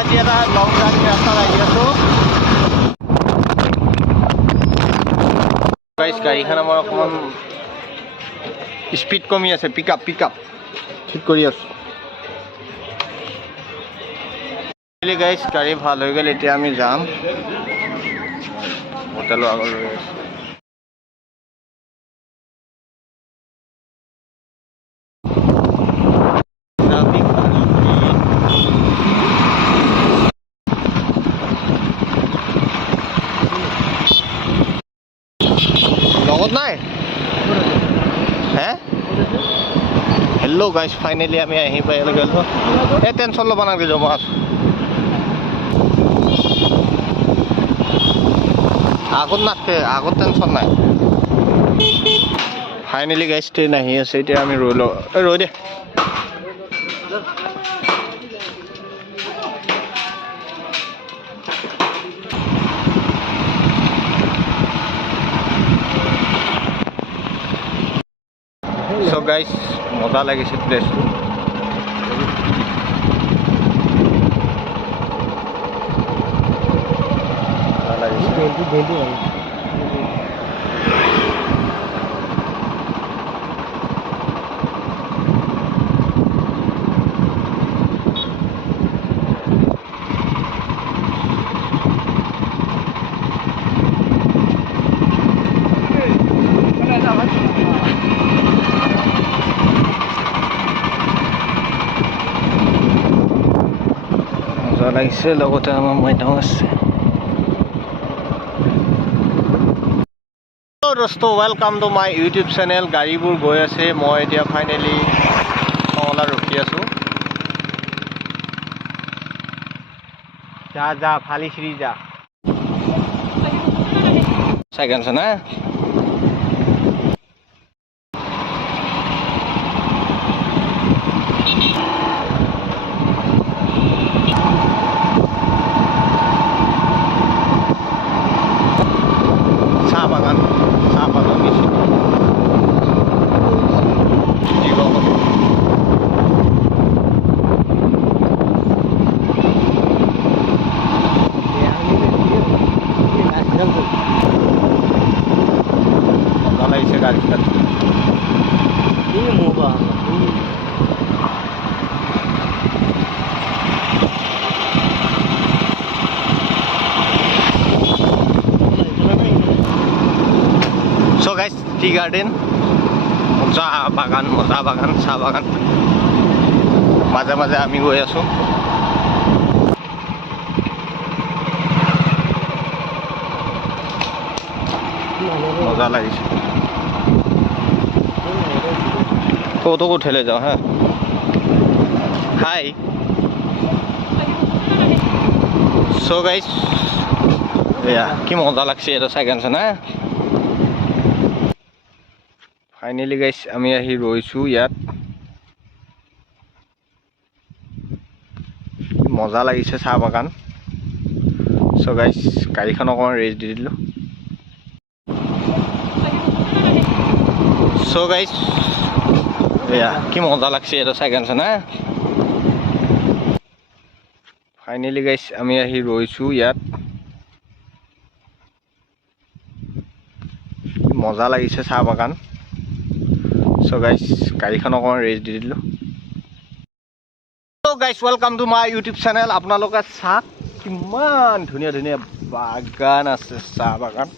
আজি এটা long journey ৰাস্তাত আহি আছোঁ। গাড়ীখন আমাৰ অকণমান স্পীড কমি আছে, পিক আপ ঠিক কৰি আছোঁ। গাইজ গাড়ী ভাল হৈ গ'ল, এতিয়া আমি যাম হোটেলৰ আগলৈ। লগত নাই হে হেল্ল' গাইজ, ফাইনেলি আমি আহি পাই গ'লো। এই টেনশ্যন ল'ব নালাগে, যাম আছোঁ আগত নাথাকে, আগত টেনশ্যন নাই। ফাইনেলি গাইজ ট্ৰেইন আহি আছে, এতিয়া আমি ৰৈ লওঁ। ৰৈ দে চ' গাইজ মজা লাগিছে প্লেচটো। মজা লাগিছে। মজা লাগিছে, লগতে আমাৰ মইনাও আছে। দোস্ত welcome to my YouTube channel. গাড়ীবোৰ গৈ আছে, মই এতিয়া ফাইনেলি কমলা ৰখি আছোঁ। যা ফালি শ্ৰী যা চাইকেল আছে না। চাহ বাগান নিশ্চিত মজা লাগিছে গাড়ীখন। চ' গাইজ টি গাৰ্ডেন, মজা বাগান চাহ বাগান। মাজে মাজে আমি গৈ আছোঁ। মজা লাগিছে। তোক উঠেলে যাওঁ হা। হাই চ' গাইজ এয়া কি মজা লাগছে, এটা চাইকেল আছে না। ফাইনেলি গাইজ আমি আহি ৰৈছোঁ ইয়াত। মজা লাগিছে চাহ বাগান। চ' গাইজ গাড়ীখন অকণমান ৰেষ্ট দি দিলোঁ। চ' গাইজ এয়া কি মজা লাগছে, এটা চাইকেল আছে না। ফাইনেলি গাইজ আমি আহি ৰৈছোঁ ইয়াত। মজা লাগিছে চাহ বাগান। চ' গাইজ গাড়ীখন অকণমান ৰেষ্ট দি দিলোঁ। চ' guys welcome to my YouTube channel. আপোনালোকে চাওক কিমান ধুনীয়া বাগান আছে, চাহ বাগান।